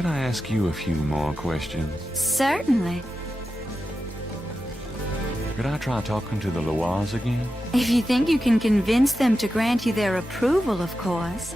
Could I ask you a few more questions? Certainly. Could I try talking to the Loas again? If you think you can convince them to grant you their approval, of course.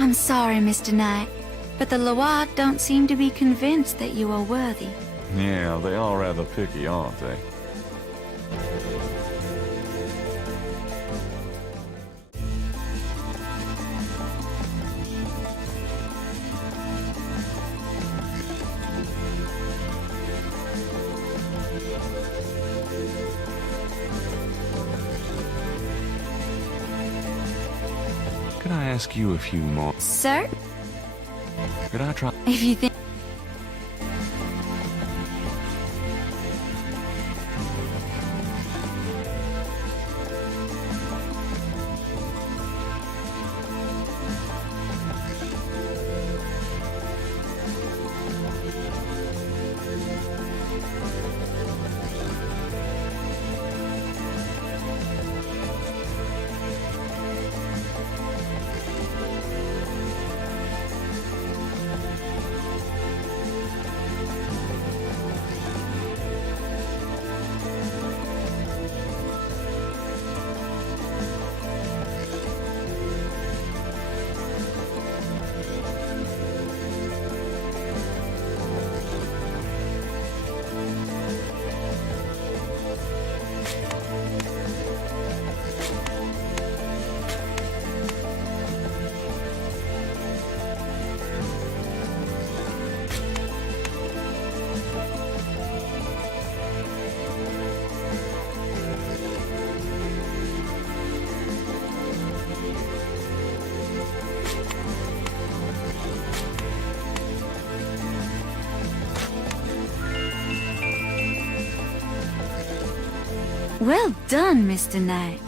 I'm sorry, Mr. Knight, but the Loa don't seem to be convinced that you are worthy. Yeah, they are rather picky, aren't they? Could I ask you a few more? Sir? Could I try? If you think... Well done, Mr. Knight.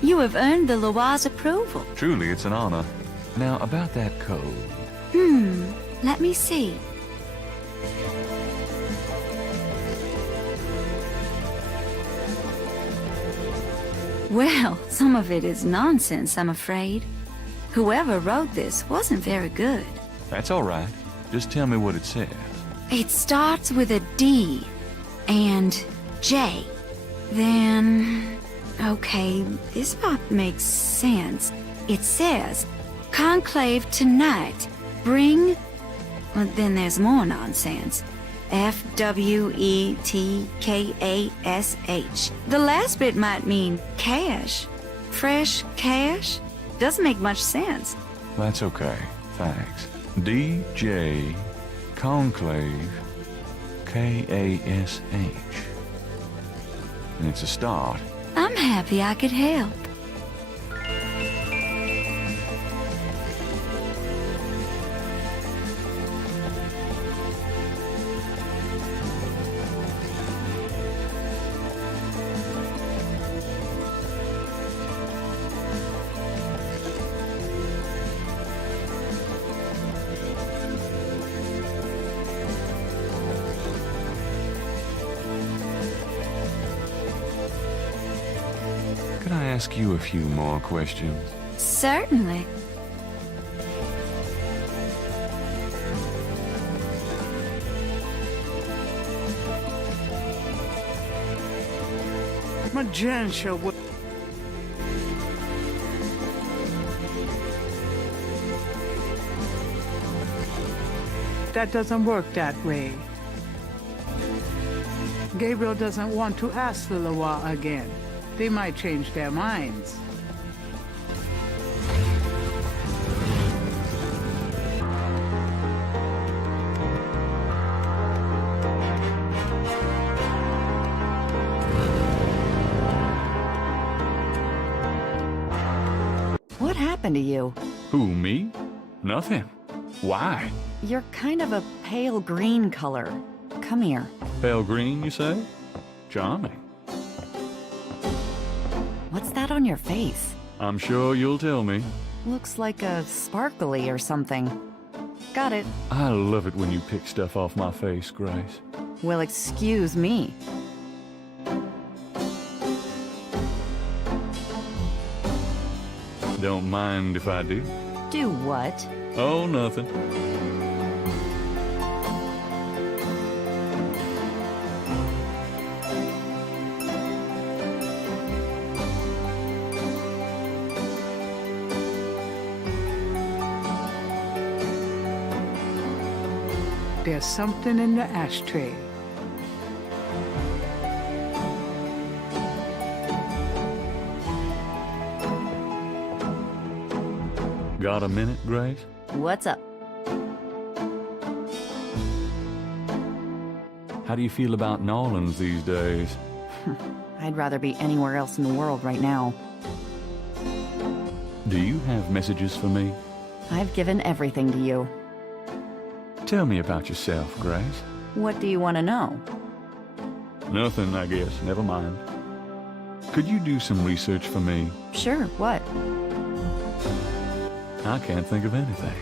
You have earned the Loa's approval. Truly, it's an honor. Now, about that code. Let me see. Well, some of it is nonsense, I'm afraid. Whoever wrote this wasn't very good. That's all right. Just tell me what it says. It starts with a D and J. Then... okay, this part makes sense. It says, Conclave tonight, bring... well, then there's more nonsense. F-W-E-T-K-A-S-H. The last bit might mean cash. Fresh cash? Doesn't make much sense. That's okay. Thanks. DJ Conclave K-A-S-H. It's a start. I'm happy I could help. Could I ask you a few more questions? Certainly. Magenta would... That doesn't work that way. Gabriel doesn't want to ask the Loa again. They might change their minds. What happened to you? Who, me? Nothing. Why? You're kind of a pale green color. Come here. Pale green, you say? Charming. What's that on your face? I'm sure you'll tell me. Looks like a sparkly or something. Got it. I love it when you pick stuff off my face, Grace. Well, excuse me. Don't mind if I do. Do what? Oh, nothing. There's something in the ashtray. Got a minute, Grace? What's up? How do you feel about New Orleans these days? I'd rather be anywhere else in the world right now. Do you have messages for me? I've given everything to you. Tell me about yourself, Grace. What do you want to know? Nothing, I guess. Never mind. Could you do some research for me? Sure, what? I can't think of anything.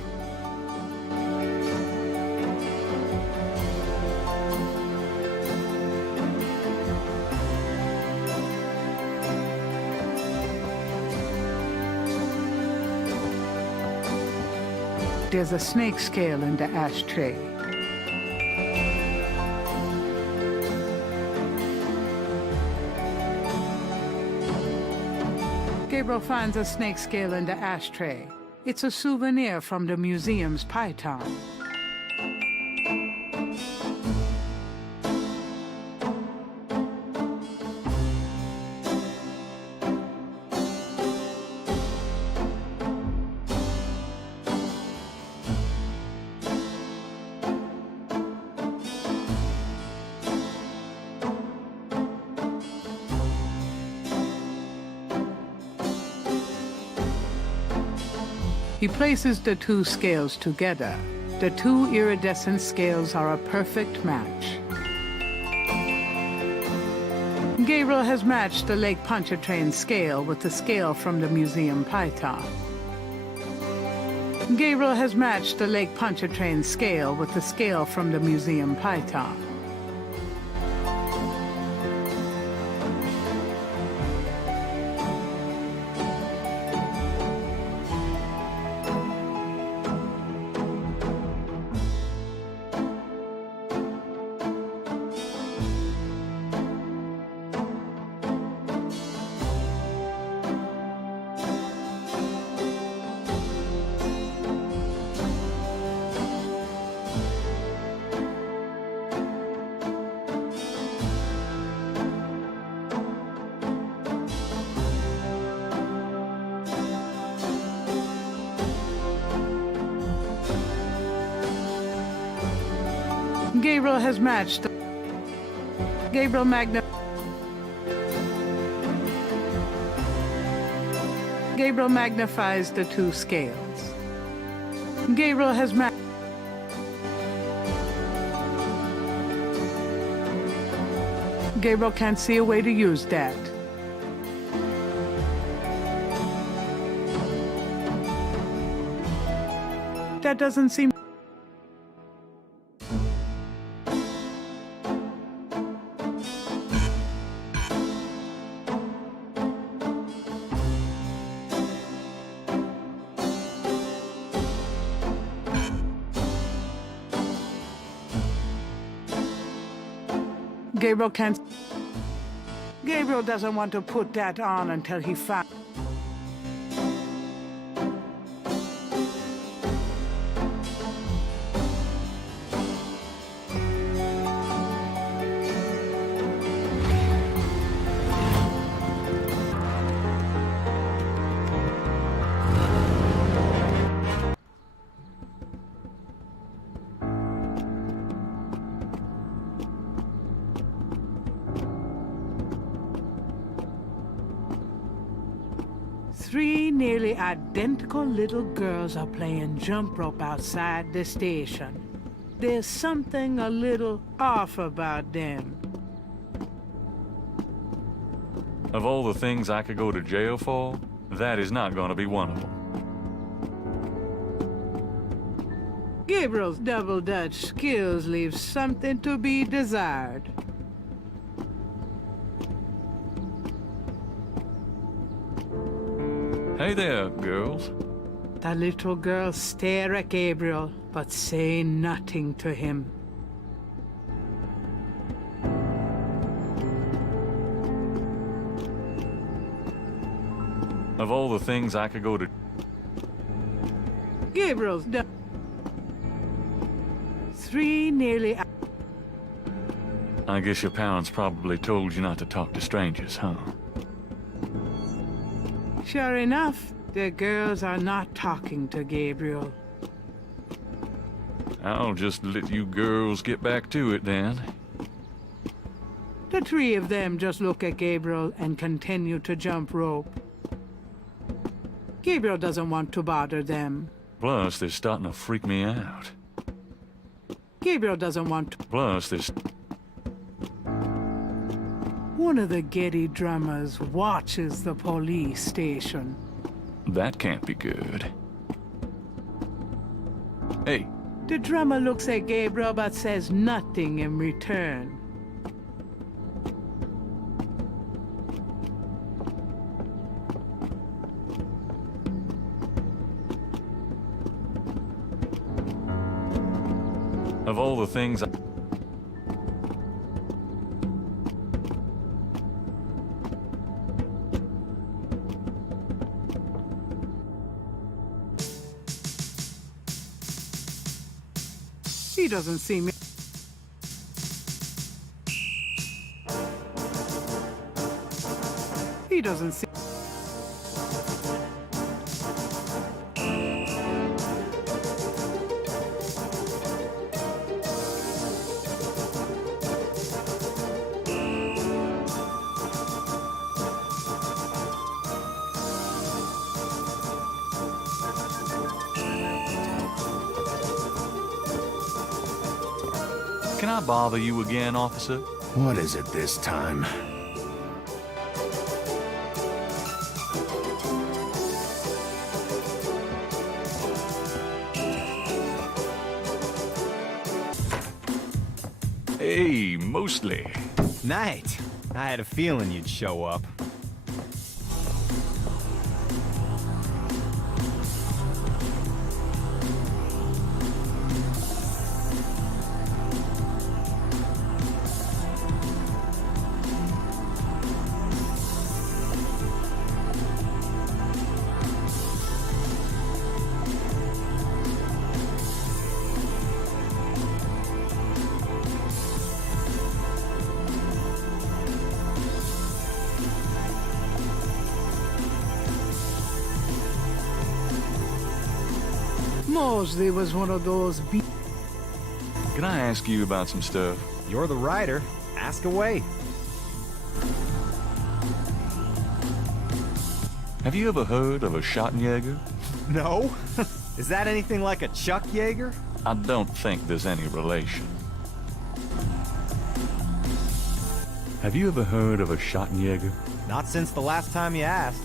There's a snake scale in the ashtray. Gabriel finds a snake scale in the ashtray. It's a souvenir from the museum's python. He places the two scales together. The two iridescent scales are a perfect match. Gabriel has matched the Lake Pontchartrain scale with the scale from the museum python. Gabriel has matched the Lake Pontchartrain scale with the scale from the museum python. Gabriel has matched. Gabriel magnifies the two scales. Gabriel has Gabriel can't see a way to use that. That doesn't seem. Gabriel can't. Gabriel doesn't want to put that on until he finds. Three nearly identical little girls are playing jump rope outside the station. There's something a little off about them. Of all the things I could go to jail for, that is not going to be one of them. Gabriel's double Dutch skills leave something to be desired. Hey there, girls. The little girls stare at Gabriel, but say nothing to him. Of all the things I could go to... Gabriel's done. Three nearly... I guess your parents probably told you not to talk to strangers, huh? Sure enough, the girls are not talking to Gabriel. I'll just let you girls get back to it then. The three of them just look at Gabriel and continue to jump rope. Gabriel doesn't want to bother them. Plus, they're starting to freak me out. Gabriel doesn't want to. Plus, there's... One of the Getty drummers watches the police station. That can't be good. Hey. The drummer looks at Gabriel but says nothing in return. Of all the things I... He doesn't see me. He doesn't see. Can I bother you again, officer? What is it this time? Hey, mostly. Knight, I had a feeling you'd show up. Mosley was one of those Can I ask you about some stuff? You're the writer. Ask away. Have you ever heard of a Schottenjäger? No? Is that anything like a Chuck Yeager? I don't think there's any relation. Have you ever heard of a Schottenjäger? Not since the last time you asked.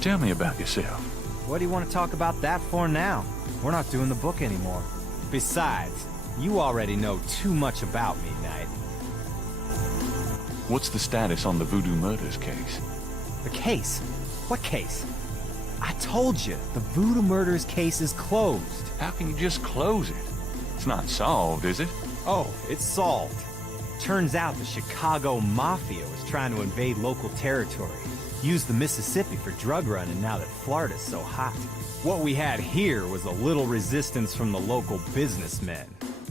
Tell me about yourself. What do you want to talk about that for now? We're not doing the book anymore. Besides, you already know too much about me, Knight. What's the status on the Voodoo Murders case? The case? What case? I told you, the Voodoo Murders case is closed. How can you just close it? It's not solved, is it? Oh, it's solved. Turns out the Chicago Mafia was trying to invade local territory. Use the Mississippi for drug running now that Florida's so hot. What we had here was a little resistance from the local businessmen.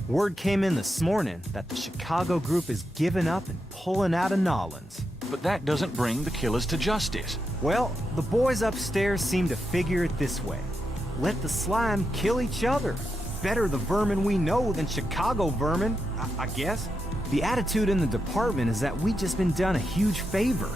Word came in this morning that the Chicago group is giving up and pulling out of Nolans. But that doesn't bring the killers to justice. Well, the boys upstairs seem to figure it this way. Let the slime kill each other. Better the vermin we know than Chicago vermin, I guess. The attitude in the department is that we just been done a huge favor.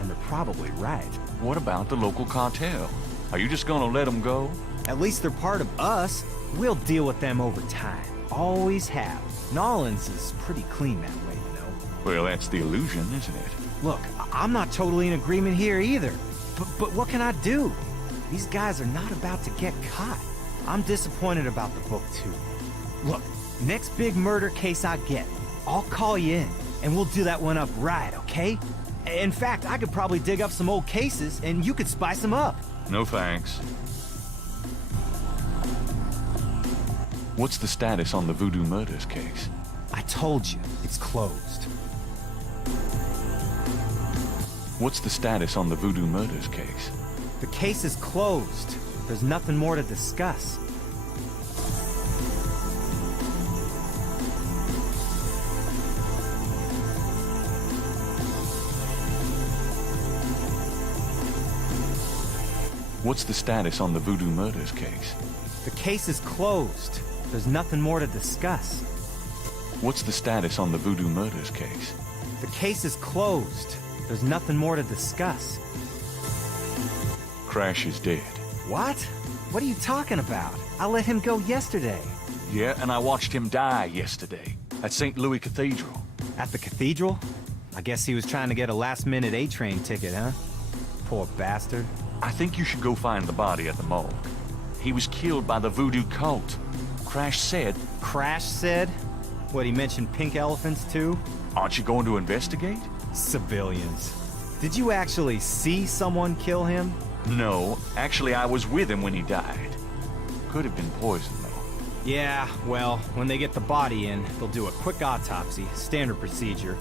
And they're probably right. What about the local cartel? Are you just gonna let them go? At least they're part of us. We'll deal with them over time. Always have. Nolans is pretty clean that way, you know. Well, that's the illusion, isn't it? Look, I'm not totally in agreement here either. But what can I do? These guys are not about to get caught. I'm disappointed about the book, too. Look, next big murder case I get, I'll call you in, and we'll do that one up right, okay? In fact, I could probably dig up some old cases, and you could spice them up. No thanks. What's the status on the Voodoo Murders case? I told you, it's closed. What's the status on the Voodoo Murders case? The case is closed. There's nothing more to discuss. What's the status on the Voodoo Murders case? The case is closed. There's nothing more to discuss. What's the status on the Voodoo Murders case? The case is closed. There's nothing more to discuss. Crash is dead. What? What are you talking about? I let him go yesterday. Yeah, and I watched him die yesterday at St. Louis Cathedral. At the cathedral? I guess he was trying to get a last-minute A-train ticket, huh? Poor bastard. I think you should go find the body at the morgue. He was killed by the voodoo cult. Crash said... Crash said? What, he mentioned pink elephants, too? Aren't you going to investigate? Civilians. Did you actually see someone kill him? No, actually I was with him when he died. Could have been poison, though. Yeah, well, when they get the body in, they'll do a quick autopsy, standard procedure.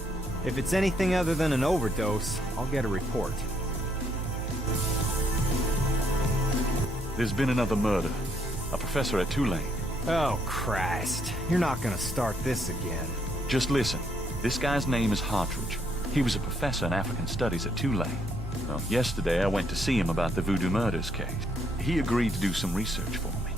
If it's anything other than an overdose, I'll get a report. There's been another murder. A professor at Tulane. Oh, Christ. You're not gonna start this again. Just listen. This guy's name is Hartridge. He was a professor in African Studies at Tulane. Well, yesterday I went to see him about the Voodoo Murders case. He agreed to do some research for me.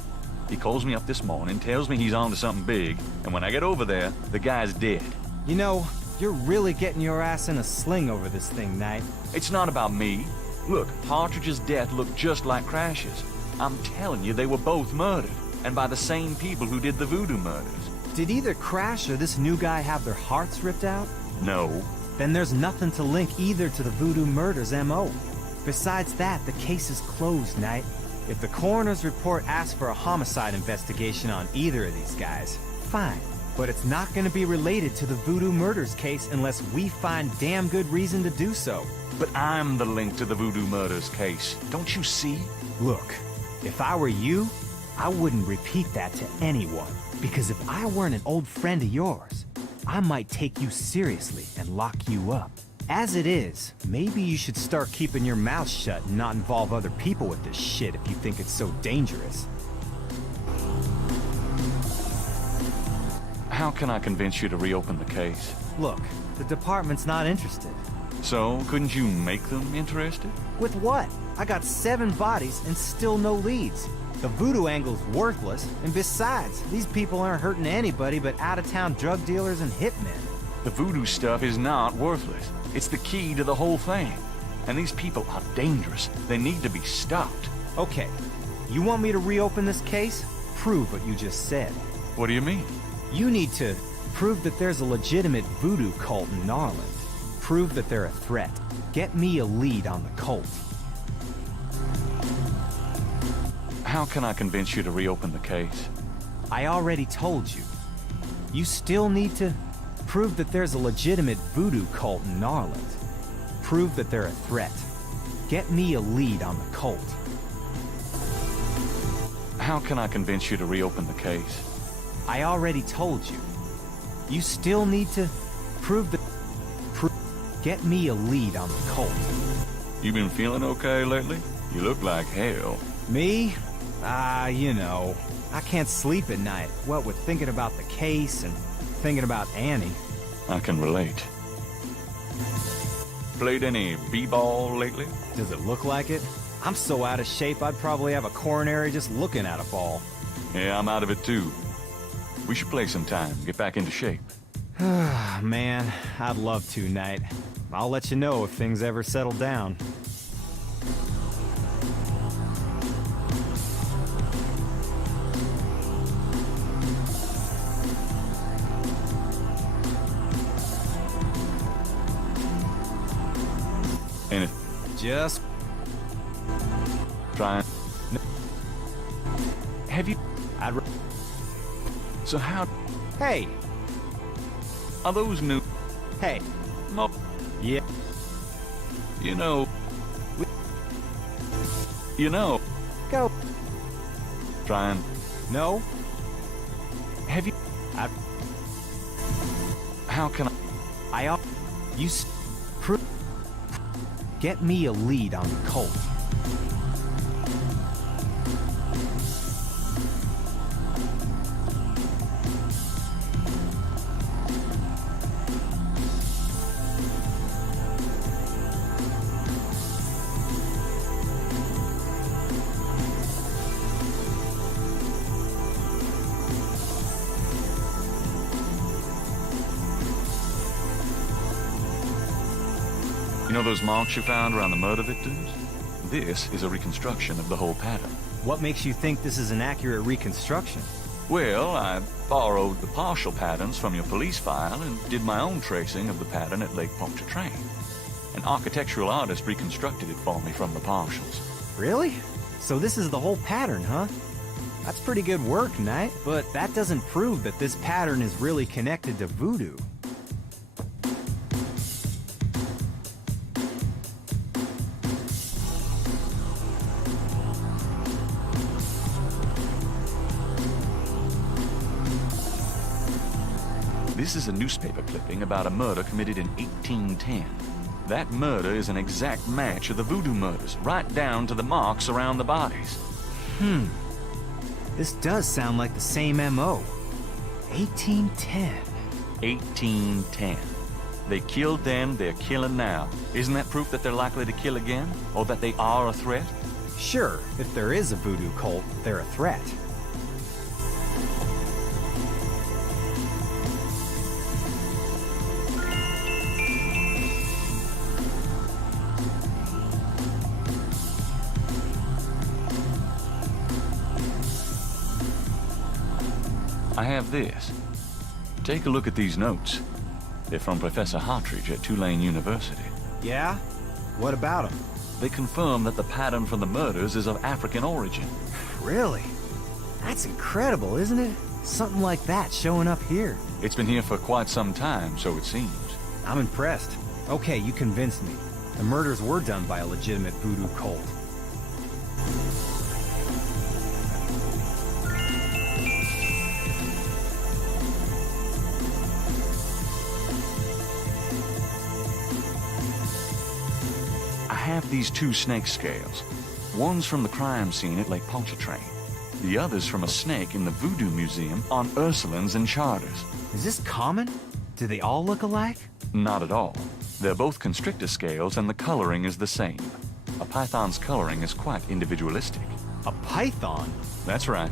He calls me up this morning, tells me he's on to something big, and when I get over there, the guy's dead. You know, you're really getting your ass in a sling over this thing, Knight. It's not about me. Look, Hartridge's death looked just like Crash's. I'm telling you, they were both murdered, and by the same people who did the voodoo murders. Did either Crash or this new guy have their hearts ripped out? No. Then there's nothing to link either to the voodoo murders M.O. Besides that, the case is closed, Knight. If the coroner's report asks for a homicide investigation on either of these guys, fine. But it's not gonna be related to the Voodoo Murders case unless we find damn good reason to do so. But I'm the link to the Voodoo Murders case. Don't you see? Look, if I were you, I wouldn't repeat that to anyone. Because if I weren't an old friend of yours, I might take you seriously and lock you up. As it is, maybe you should start keeping your mouth shut and not involve other people with this shit if you think it's so dangerous. How can I convince you to reopen the case? Look, the department's not interested. So, couldn't you make them interested? With what? I got 7 bodies and still no leads. The voodoo angle's worthless, and besides, these people aren't hurting anybody but out-of-town drug dealers and hitmen. The voodoo stuff is not worthless. It's the key to the whole thing. And these people are dangerous. They need to be stopped. Okay, you want me to reopen this case? Prove what you just said. What do you mean? You need to prove that there's a legitimate voodoo cult in Narland. Prove that they're a threat. Get me a lead on the cult. How can I convince you to reopen the case? I already told you. You still need to prove that there's a legitimate voodoo cult in Narland. Prove that they're a threat. Get me a lead on the cult. How can I convince you to reopen the case? I already told you. You still need to prove that... Get me a lead on the cult. You been feeling okay lately? You look like hell. Me? You know. I can't sleep at night, what with thinking about the case and thinking about Annie. I can relate. Played any b-ball lately? Does it look like it? I'm so out of shape I'd probably have a coronary just looking at a ball. Yeah, I'm out of it too. We should play sometime, get back into shape. Man, I'd love to, Knight. I'll let you know if things ever settle down. And it Just... trying. Have you? So how Hey! are those new? Hey! No, Yeah. you know. Go. Trying. No? Have you? I... How can I? You get me a lead on the cult. You know those marks you found around the murder victims? This is a reconstruction of the whole pattern. What makes you think this is an accurate reconstruction? Well, I borrowed the partial patterns from your police file and did my own tracing of the pattern at Lake Pontchartrain. An architectural artist reconstructed it for me from the partials. Really? So this is the whole pattern, huh? That's pretty good work, Knight. But that doesn't prove that this pattern is really connected to voodoo. This is a newspaper clipping about a murder committed in 1810. That murder is an exact match of the voodoo murders, right down to the marks around the bodies. This does sound like the same M.O. 1810. 1810. They killed then, they're killing now. Isn't that proof that they're likely to kill again? Or that they are a threat? Sure, if there is a voodoo cult, they're a threat. I have this. Take a look at these notes. They're from Professor Hartridge at Tulane University. Yeah? What about them? They confirm that the pattern for the murders is of African origin. Really? That's incredible, isn't it? Something like that showing up here. It's been here for quite some time, so it seems. I'm impressed. Okay, you convinced me. The murders were done by a legitimate voodoo cult. I have these two snake scales. One's from the crime scene at Lake Pontchartrain. The other's from a snake in the Voodoo Museum on Ursulines and Charters. Is this common? Do they all look alike? Not at all. They're both constrictor scales and the coloring is the same. A python's coloring is quite individualistic. A python? That's right.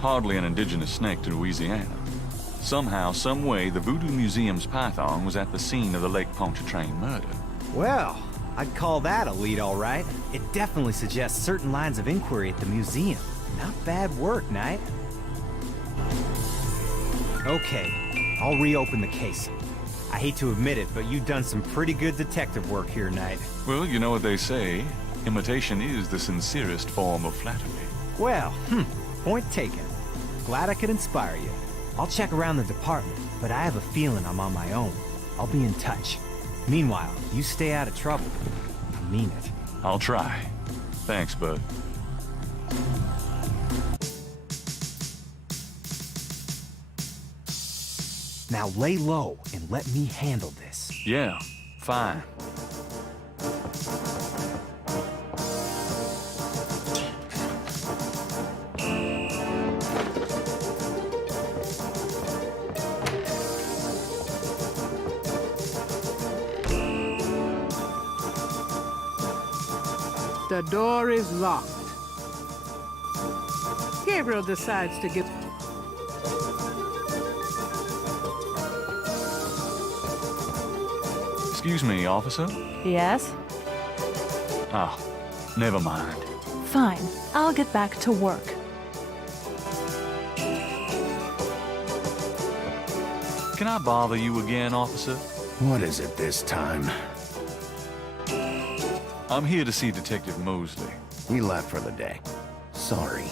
Hardly an indigenous snake to Louisiana. Somehow, some way, the Voodoo Museum's python was at the scene of the Lake Pontchartrain murder. Well, I'd call that a lead, all right. It definitely suggests certain lines of inquiry at the museum. Not bad work, Knight. Okay, I'll reopen the case. I hate to admit it, but you've done some pretty good detective work here, Knight. Well, you know what they say. Imitation is the sincerest form of flattery. Well, point taken. Glad I could inspire you. I'll check around the department, but I have a feeling I'm on my own. I'll be in touch. Meanwhile, you stay out of trouble. I mean it. I'll try. Thanks, bud. Now lay low and let me handle this. Yeah, fine. The door is locked. Gabriel decides to give... Excuse me, officer? Yes? Oh, never mind. Fine. I'll get back to work. Can I bother you again, officer? What is it this time? I'm here to see Detective Mosley. He left for the day. Sorry.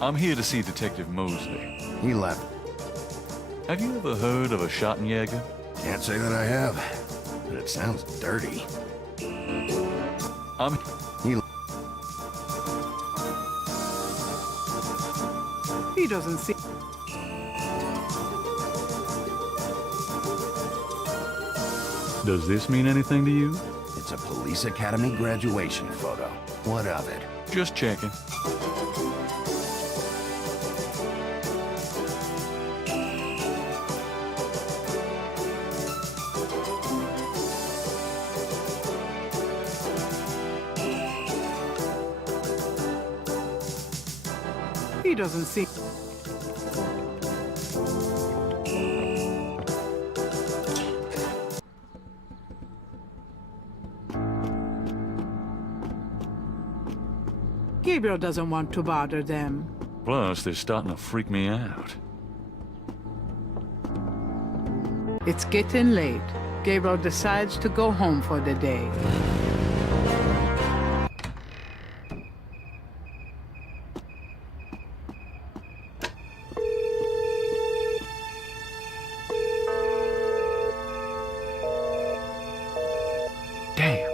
I'm here to see Detective Mosley. He left. Have you ever heard of a Schottenjäger? Can't say that I have, but it sounds dirty. I'm... He doesn't see... Does this mean anything to you? It's a police academy graduation photo. What of it? Just checking. He doesn't see... Gabriel doesn't want to bother them. Plus, they're starting to freak me out. It's getting late. Gabriel decides to go home for the day. Damn.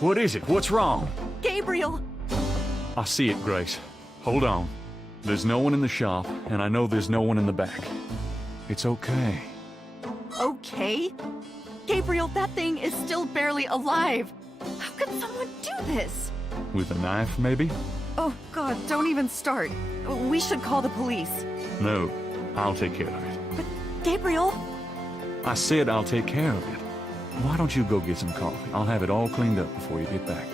What is it? What's wrong? Gabriel! I see it, Grace. Hold on. There's no one in the shop, and I know there's no one in the back. It's okay. Okay? Gabriel, that thing is still barely alive. How could someone do this? With a knife, maybe? Oh, God, don't even start. We should call the police. No, I'll take care of it. But, Gabriel? I said I'll take care of it. Why don't you go get some coffee? I'll have it all cleaned up before you get back.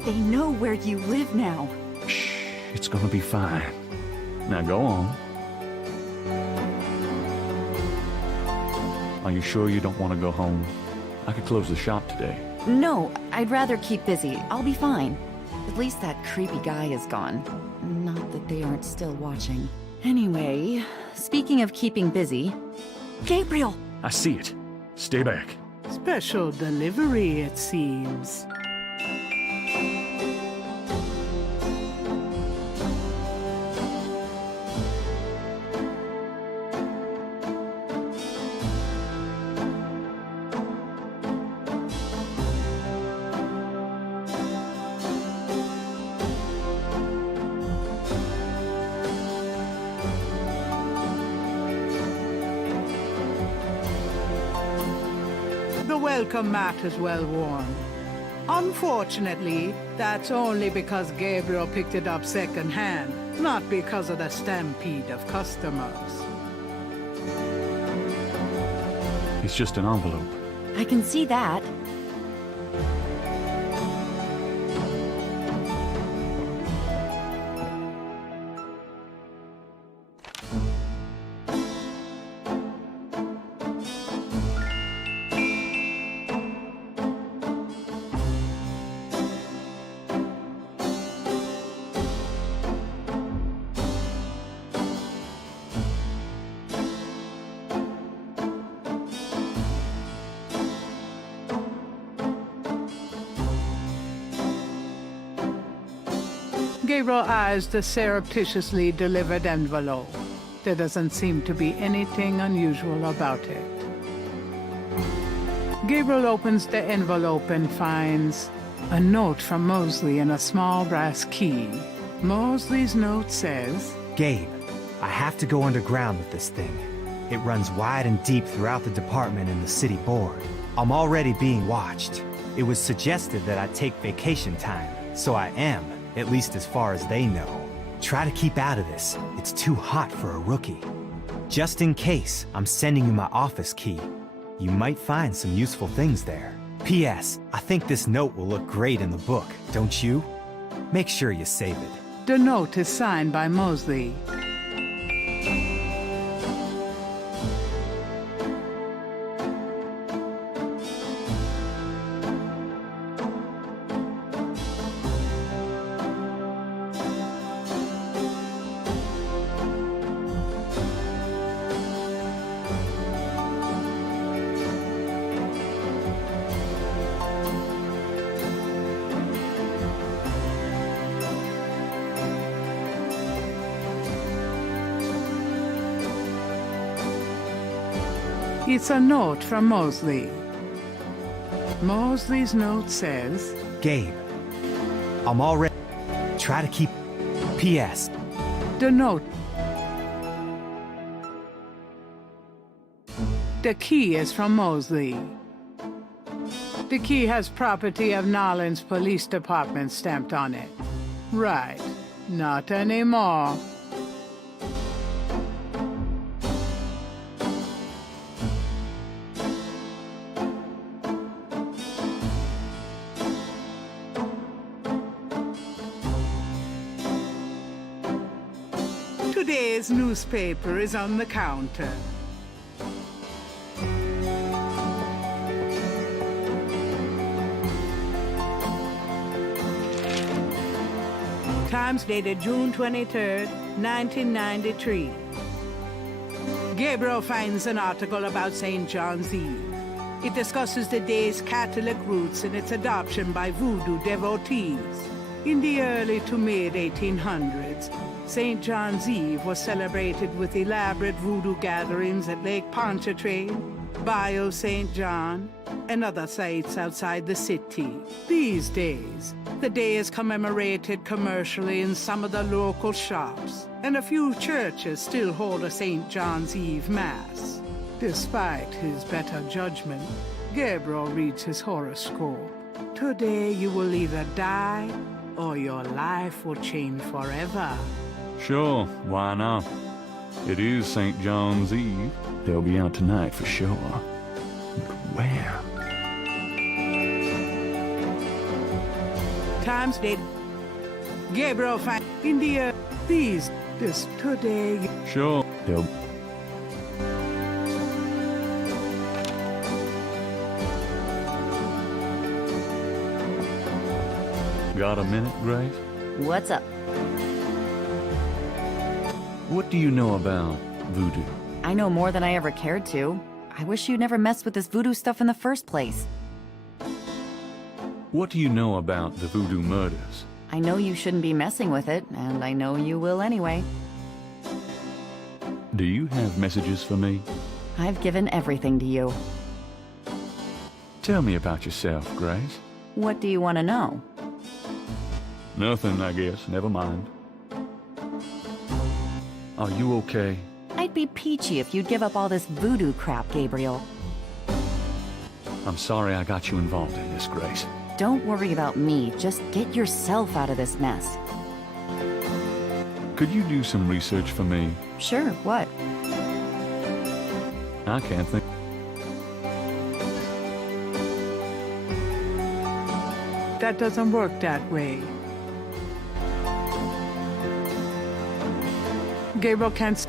They know where you live now. Shh, it's gonna be fine. Now go on. Are you sure you don't want to go home? I could close the shop today. No, I'd rather keep busy. I'll be fine. At least that creepy guy is gone. Not that they aren't still watching. Anyway, speaking of keeping busy... Gabriel! I see it. Stay back. Special delivery, it seems. The welcome mat is well worn. Unfortunately, that's only because Gabriel picked it up second-hand, not because of the stampede of customers. It's just an envelope. I can see that. Gabriel eyes the surreptitiously delivered envelope. There doesn't seem to be anything unusual about it. Gabriel opens the envelope and finds a note from Mosley and a small brass key. Mosley's note says, Gabe, I have to go underground with this thing. It runs wide and deep throughout the department and the city board. I'm already being watched. It was suggested that I take vacation time, so I am, at least as far as they know. Try to keep out of this. It's too hot for a rookie. Just in case, I'm sending you my office key. You might find some useful things there. P.S. I think this note will look great in the book, don't you? Make sure you save it. the note is signed by Mosley. It's a note from Mosley. Mosley's note says, Gabe, I'm already... Try to keep... P.S. the note. The key is from Mosley. The key has property of Nolan's police department stamped on it. Right. Not anymore. Today's newspaper is on the counter. Times dated June 23rd, 1993. Gabriel finds an article about St. John's Eve. It discusses the day's Catholic roots and its adoption by voodoo devotees. In the early to mid-1800s, St. John's Eve was celebrated with elaborate voodoo gatherings at Lake Pontchartrain, Bio St. John, and other sites outside the city. These days, the day is commemorated commercially in some of the local shops, and a few churches still hold a St. John's Eve Mass. Despite his better judgment, Gabriel reads his horoscope. Today you will either die, or your life will change forever. Sure, why not? It is St. John's Eve. They'll be out tonight for sure. But where? Times date. Gabriel find India. This today. Sure, they'll... Got a minute, Grace? What's up? What do you know about voodoo? I know more than I ever cared to. I wish you'd never messed with this voodoo stuff in the first place. What do you know about the voodoo murders? I know you shouldn't be messing with it, and I know you will anyway. Do you have messages for me? I've given everything to you. Tell me about yourself, Grace. What do you want to know? Nothing, I guess. Never mind. Are you okay? I'd be peachy if you'd give up all this voodoo crap, Gabriel. I'm sorry I got you involved in this, Grace. Don't worry about me. Just get yourself out of this mess. Could you do some research for me? Sure, what? I can't think. That doesn't work that way. Gabriel can't.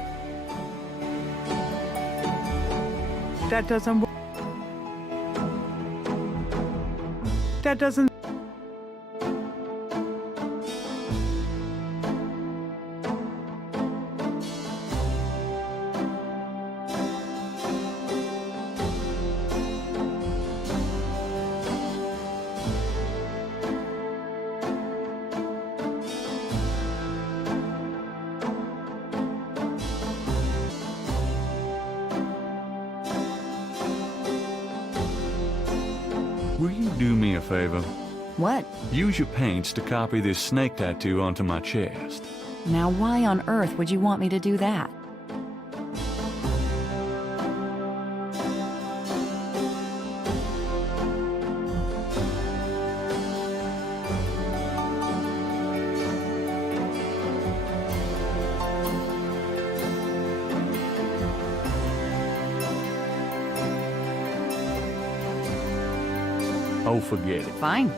That doesn't work. That doesn't. Will you do me a favor? What? Use your paints to copy this snake tattoo onto my chest. Now why on earth would you want me to do that? Oh, forget it. Fine.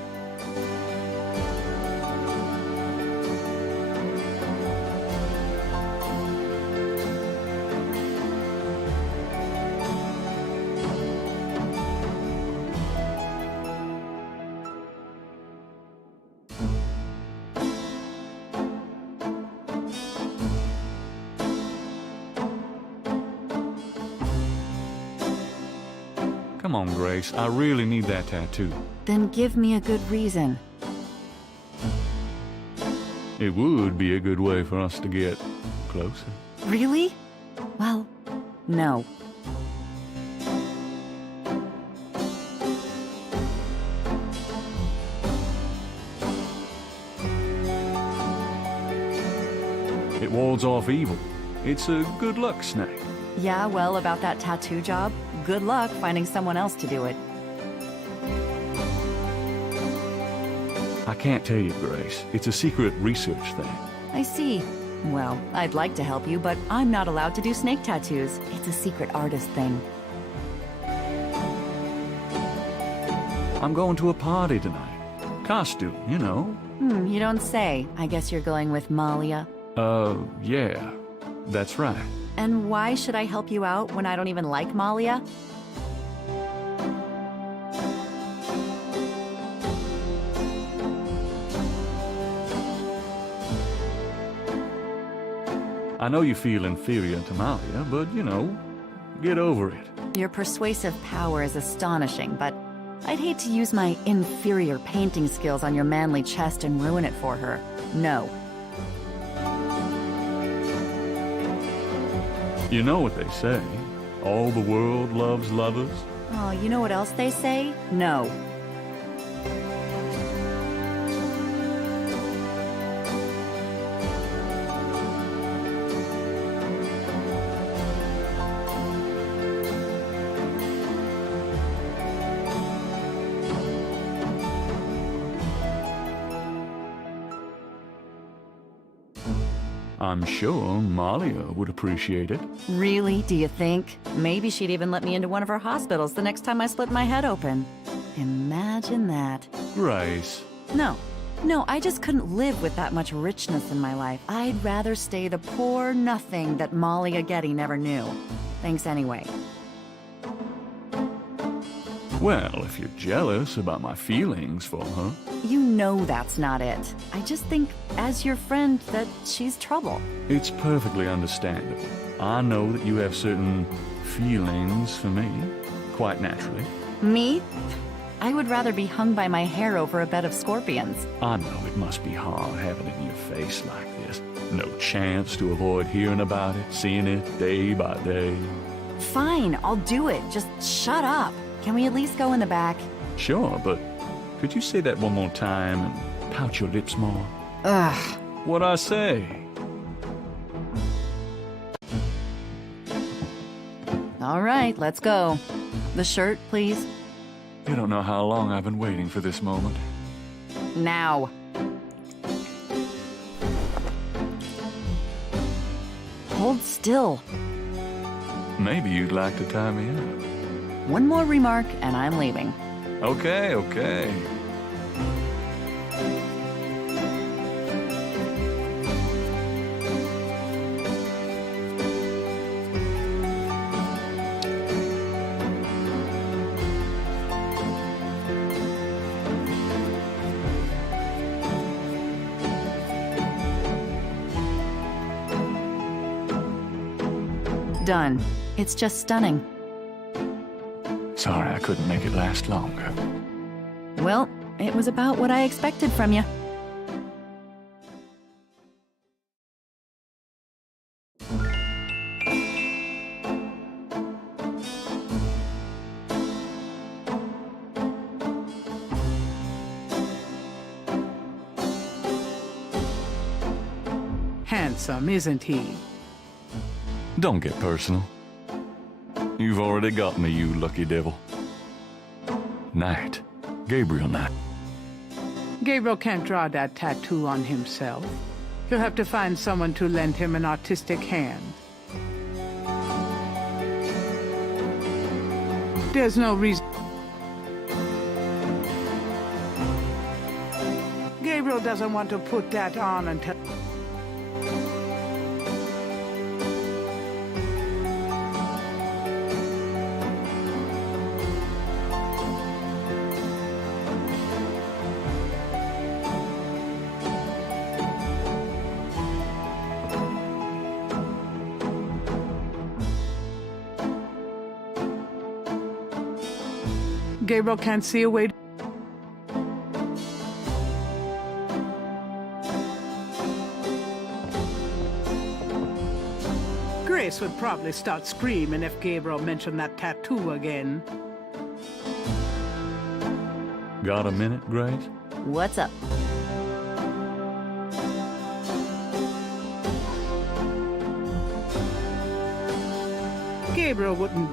Come on, Grace. I really need that tattoo. Then give me a good reason. It would be a good way for us to get closer. Really? Well, no. It wards off evil. It's a good luck snake. Yeah, well, about that tattoo job, good luck finding someone else to do it. I can't tell you, Grace. It's a secret research thing. I see. Well, I'd like to help you, but I'm not allowed to do snake tattoos. It's a secret artist thing. I'm going to a party tonight. Costume, you know. You don't say. I guess you're going with Malia. Yeah. That's right. And why should I help you out when I don't even like Malia? I know you feel inferior to Malia, but, you know, get over it. Your persuasive power is astonishing, but I'd hate to use my inferior painting skills on your manly chest and ruin it for her. No. You know what they say. All the world loves lovers. Oh, you know what else they say? No. I'm sure Malia would appreciate it. Really, do you think? Maybe she'd even let me into one of her hospitals the next time I split my head open. Imagine that. Grace. No, I just couldn't live with that much richness in my life. I'd rather stay the poor nothing that Molly Ageti never knew. Thanks anyway. Well, if you're jealous about my feelings for her... You know that's not it. I just think, as your friend, that she's trouble. It's perfectly understandable. I know that you have certain feelings for me, quite naturally. Me? I would rather be hung by my hair over a bed of scorpions. I know it must be hard having it in your face like this. No chance to avoid hearing about it, seeing it day by day. Fine, I'll do it. Just shut up. Can we at least go in the back? Sure, but could you say that one more time and pout your lips more? Ugh. What'd I say? All right, let's go. The shirt, please. You don't know how long I've been waiting for this moment. Now. Hold still. Maybe you'd like to tie me up. One more remark, and I'm leaving. Okay, okay. Done. It's just stunning. Sorry I couldn't make it last longer. Well, it was about what I expected from you. Handsome, isn't he? Don't get personal. You've already got me, you lucky devil. Knight. Gabriel Knight. Gabriel can't draw that tattoo on himself. He'll have to find someone to lend him an artistic hand. There's no reason. Gabriel doesn't want to put that on until... Gabriel can't see a way. Grace would probably start screaming if Gabriel mentioned that tattoo again. Got a minute, Grace? What's up? Gabriel wouldn't.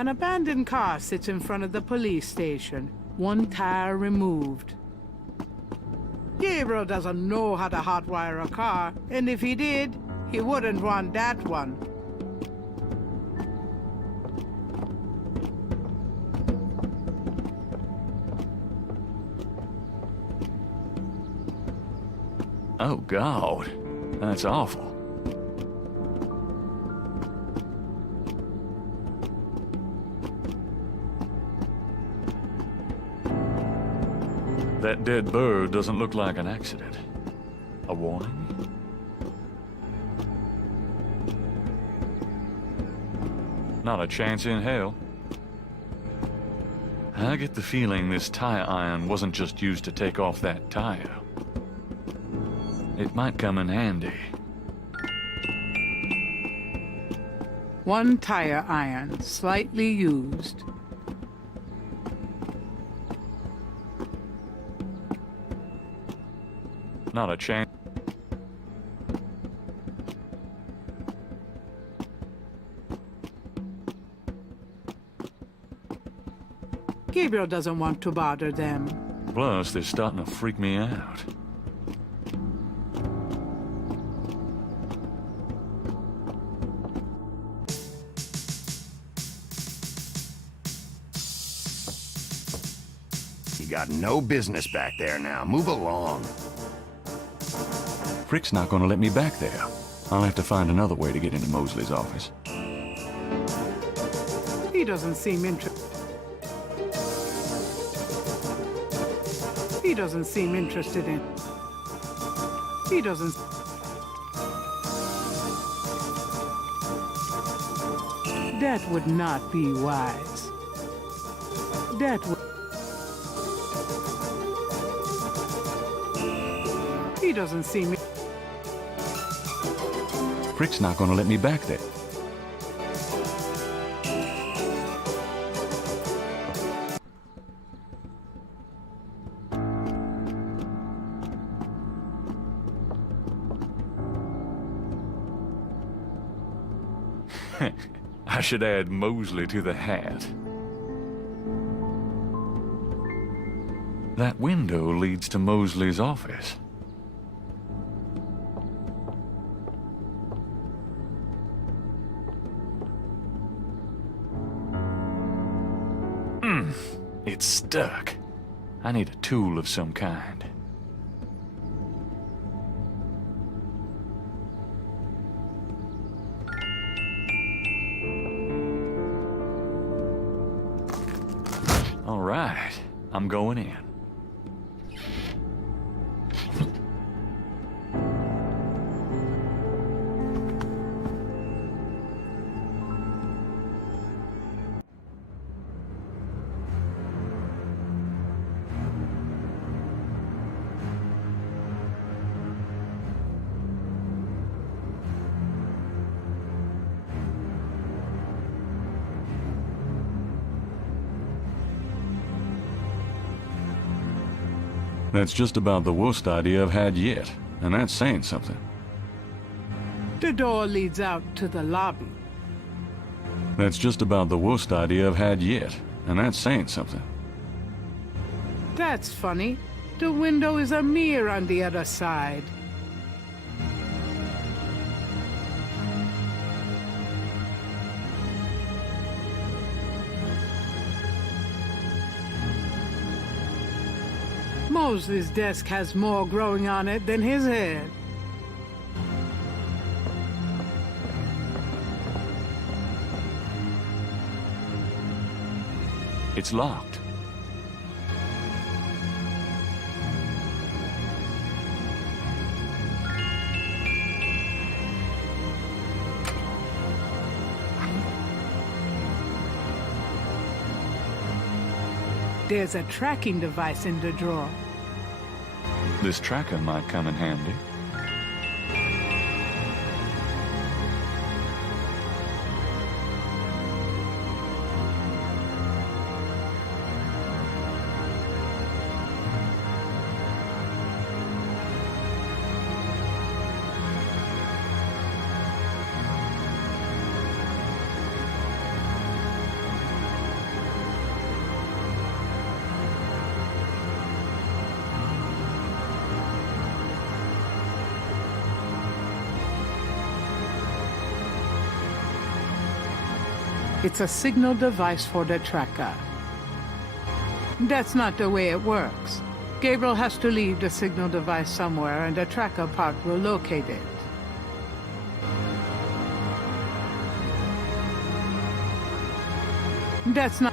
An abandoned car sits in front of the police station, one tire removed. Gabriel doesn't know how to hotwire a car, and if he did, he wouldn't want that one. Oh, God. That's awful. That dead bird doesn't look like an accident. A warning? Not a chance in hell. I get the feeling this tire iron wasn't just used to take off that tire. It might come in handy. One tire iron, slightly used. Not a chance. Gabriel doesn't want to bother them. Plus, they're starting to freak me out. You got no business back there now. Move along. Frick's not gonna let me back there. I'll have to find another way to get into Mosley's office. He doesn't seem interested. He doesn't seem interested in. He doesn't. That would not be wise. That would. He doesn't seem. Frick's not gonna let me back there. I should add Mosley to the hat. That window leads to Mosley's office. It's stuck. I need a tool of some kind. All right, I'm going in. That's just about the worst idea I've had yet, and that's saying something. The door leads out to the lobby. That's just about the worst idea I've had yet, and that's saying something. That's funny. The window is a mirror on the other side. Mosley's desk has more growing on it than his head. It's locked. There's a tracking device in the drawer. This tracker might come in handy. It's a signal device for the tracker. That's not the way it works. Gabriel has to leave the signal device somewhere, and the tracker part will locate it. That's not...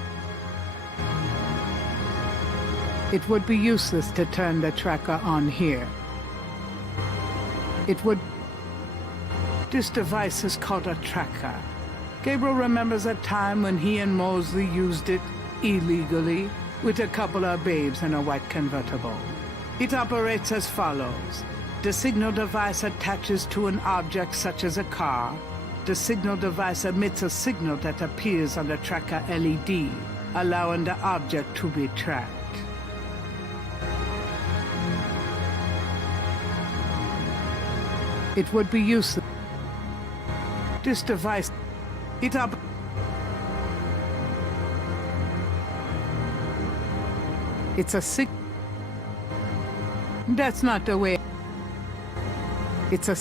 It would be useless to turn the tracker on here. It would... This device is called a tracker. Gabriel remembers a time when he and Mosley used it illegally with a couple of babes in a white convertible. It operates as follows. The signal device attaches to an object such as a car. The signal device emits a signal that appears on the tracker LED, allowing the object to be tracked. It would be useless. This device, it's a That's not the way. It's a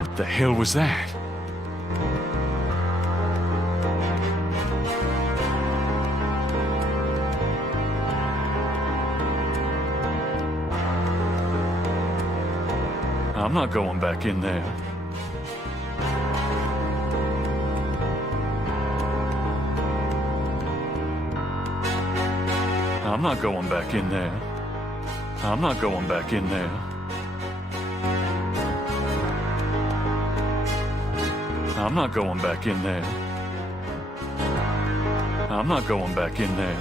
What the hell was that? I'm not going back in there. I'm not going back in there. I'm not going back in there. I'm not going back in there. I'm not going back in there.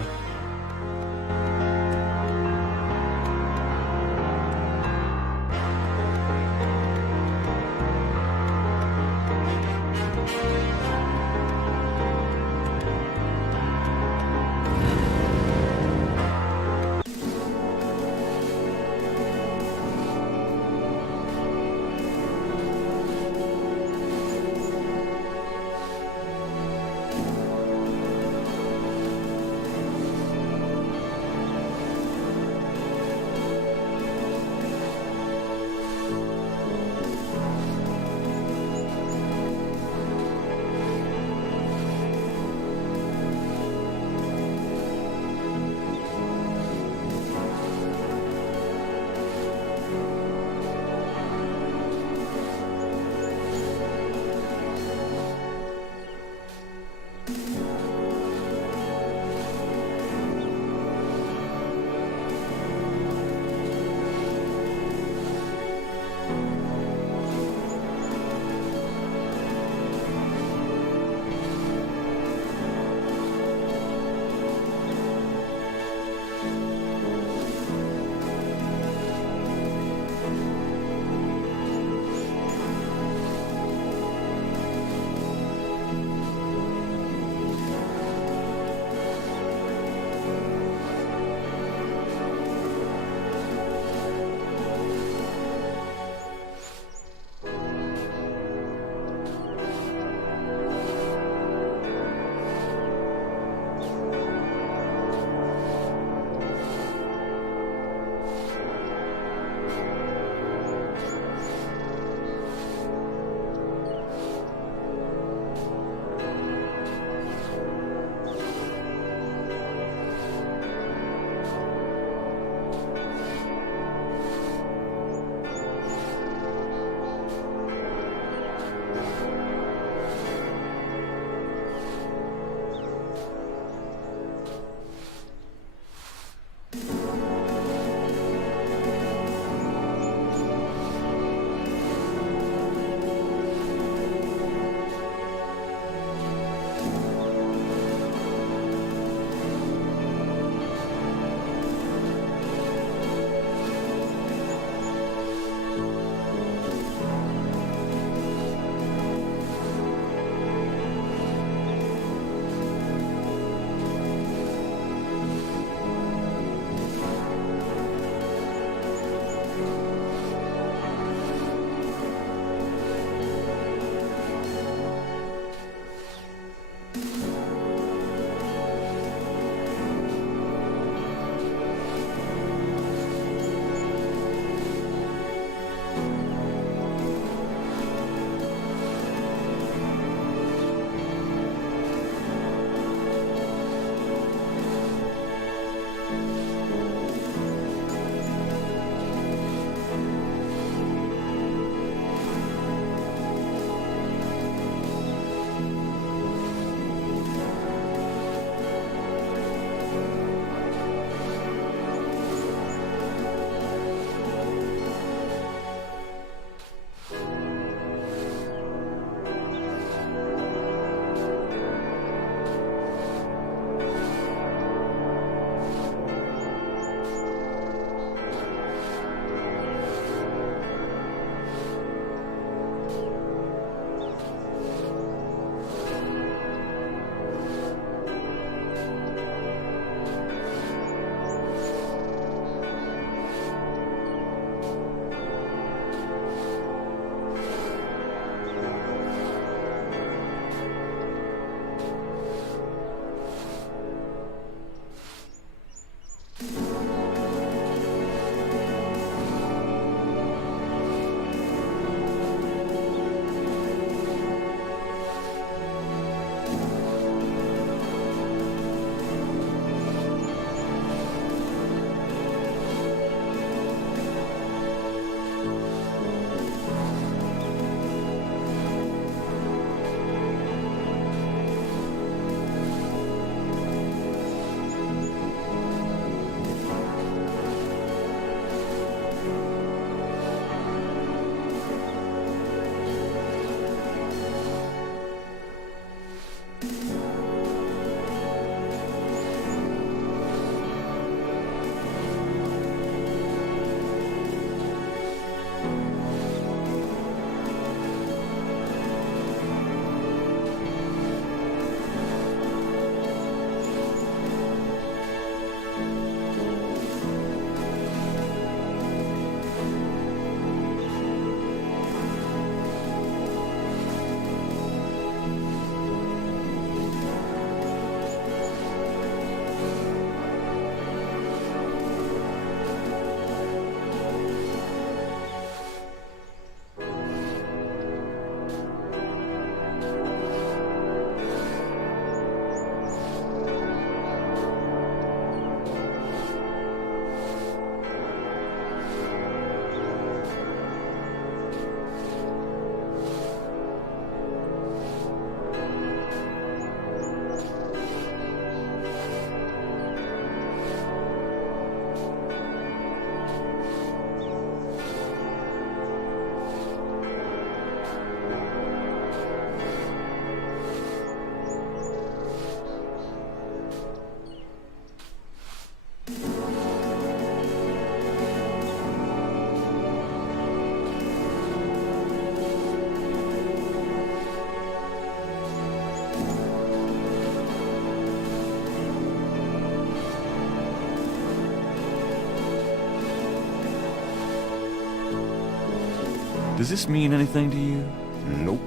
Does this mean anything to you? Nope.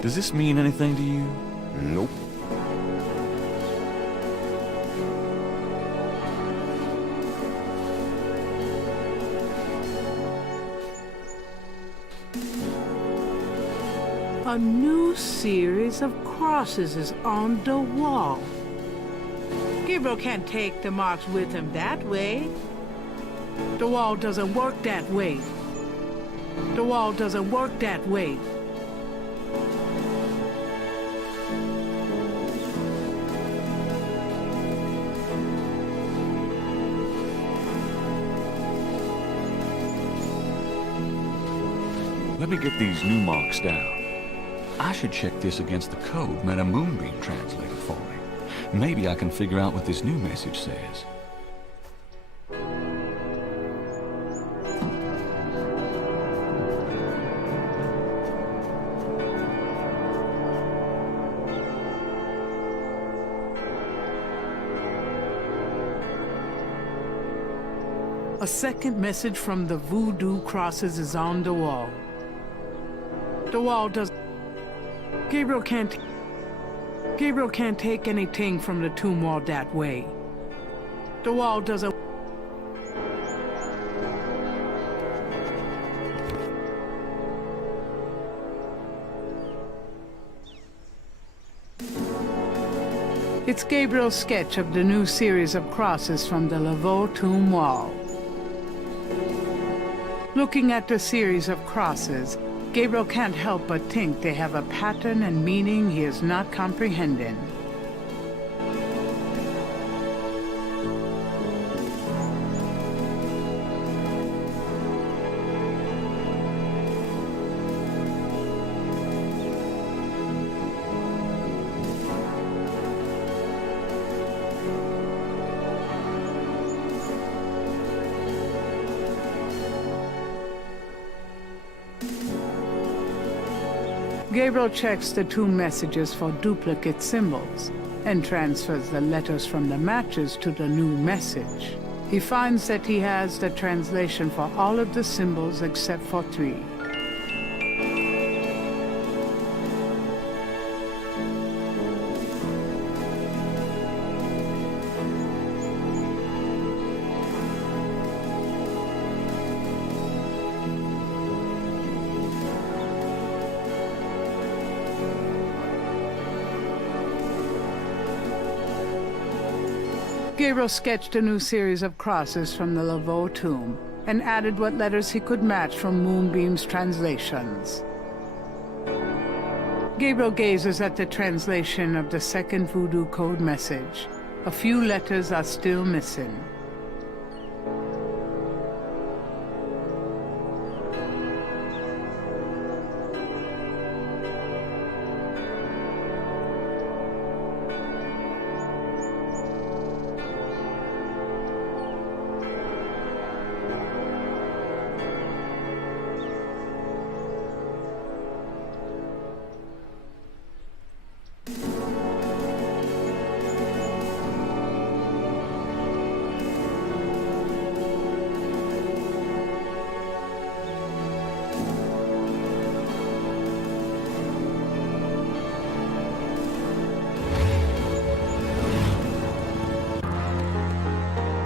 Does this mean anything to you? Nope. A new series of crosses is on the wall. Gabriel can't take the marks with him that way. The wall doesn't work that way. The wall doesn't work that way. Let me get these new marks down. I should check this against the code Madame Moonbeam translated for me. Maybe I can figure out what this new message says. A second message from the voodoo crosses is on the wall. The wall does... Gabriel can't take anything from the tomb wall that way. The wall doesn't... It's Gabriel's sketch of the new series of crosses from the Laveau tomb wall. Looking at the series of crosses, Gabriel can't help but think they have a pattern and meaning he is not comprehending. Gabriel checks the two messages for duplicate symbols and transfers the letters from the matches to the new message. He finds that he has the translation for all of the symbols except for 3. Gabriel sketched a new series of crosses from the Laveau tomb and added what letters he could match from Moonbeam's translations. Gabriel gazes at the translation of the second voodoo code message. A few letters are still missing.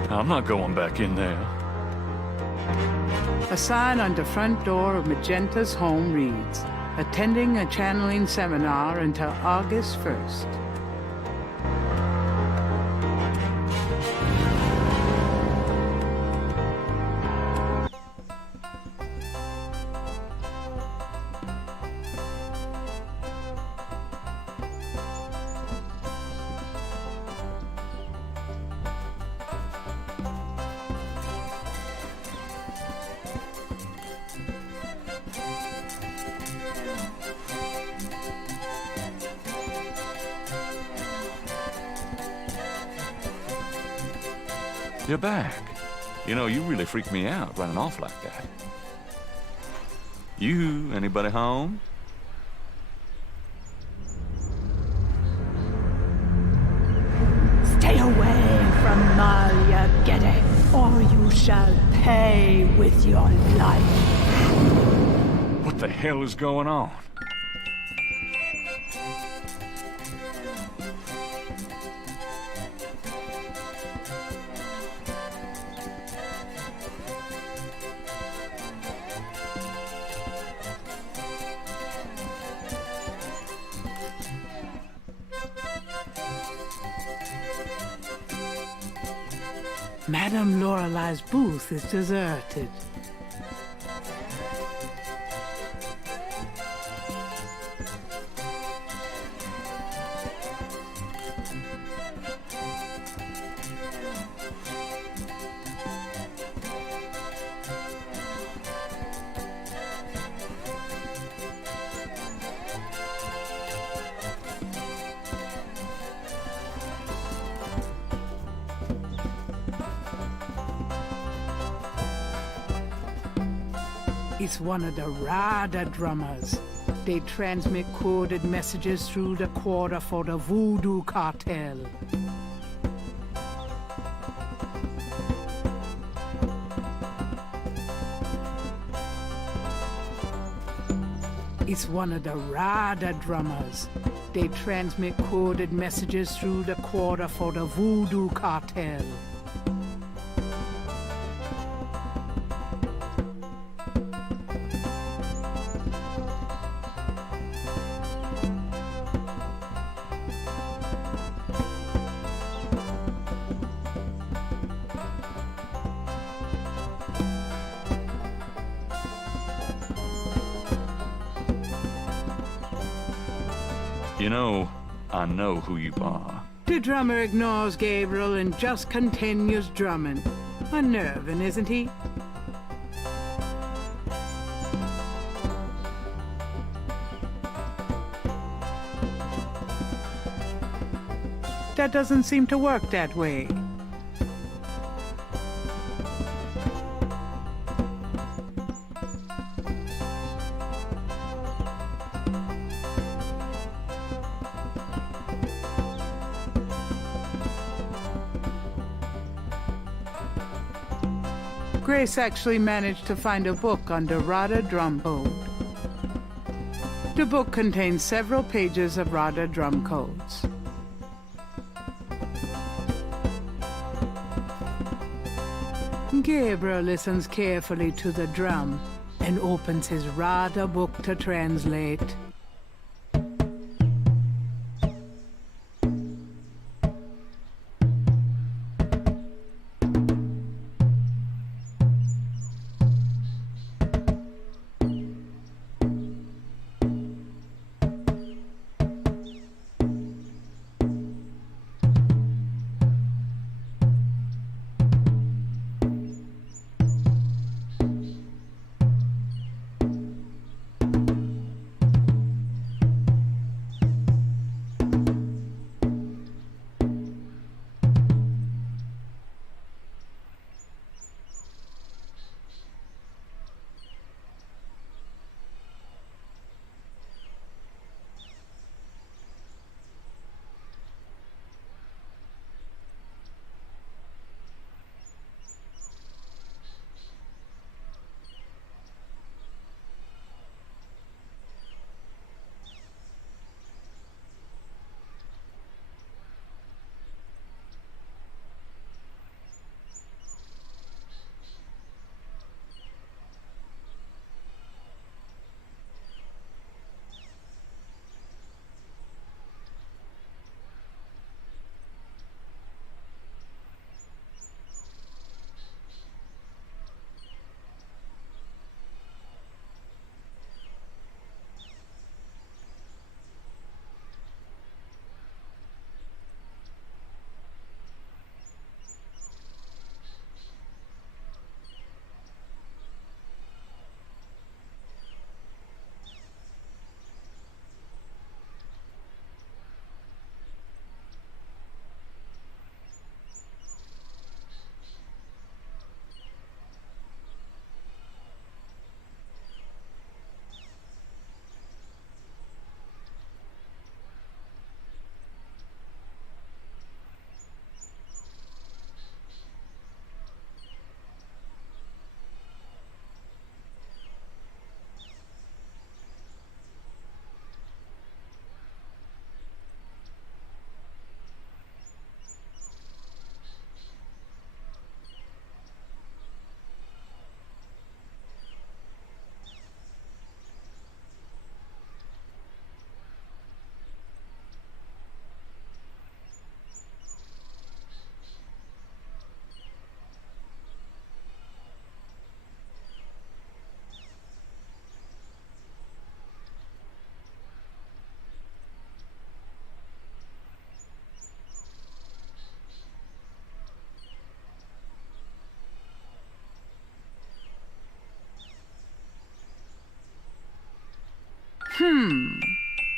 I'm not going back in there. A sign on the front door of Magenta's home reads, "Attending a channeling seminar until August 1st. You're back. You know, you really freaked me out running off like that. Anybody home? Stay away from Malia Gede, or shall pay with your life. What the hell is going on? Madame Lorelei's booth is deserted. It's one of the Rada drummers. They transmit coded messages through the quarter for the Voodoo cartel. It's one of the Rada drummers. They transmit coded messages through the quarter for the Voodoo cartel. You know, I know who you are. The drummer ignores Gabriel and just continues drumming. Unnerving, isn't he? That doesn't seem to work that way. Grace actually managed to find a book under Rada drum code. The book contains several pages of Rada drum codes. Gabriel listens carefully to the drum and opens his Rada book to translate.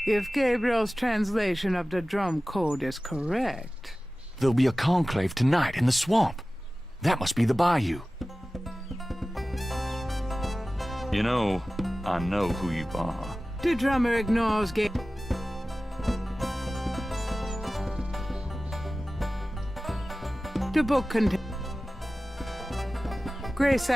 If Gabriel's translation of the drum code is correct... There'll be a conclave tonight in the swamp. That must be the bayou. You know, I know who you are. The drummer ignores The book contains... Grace...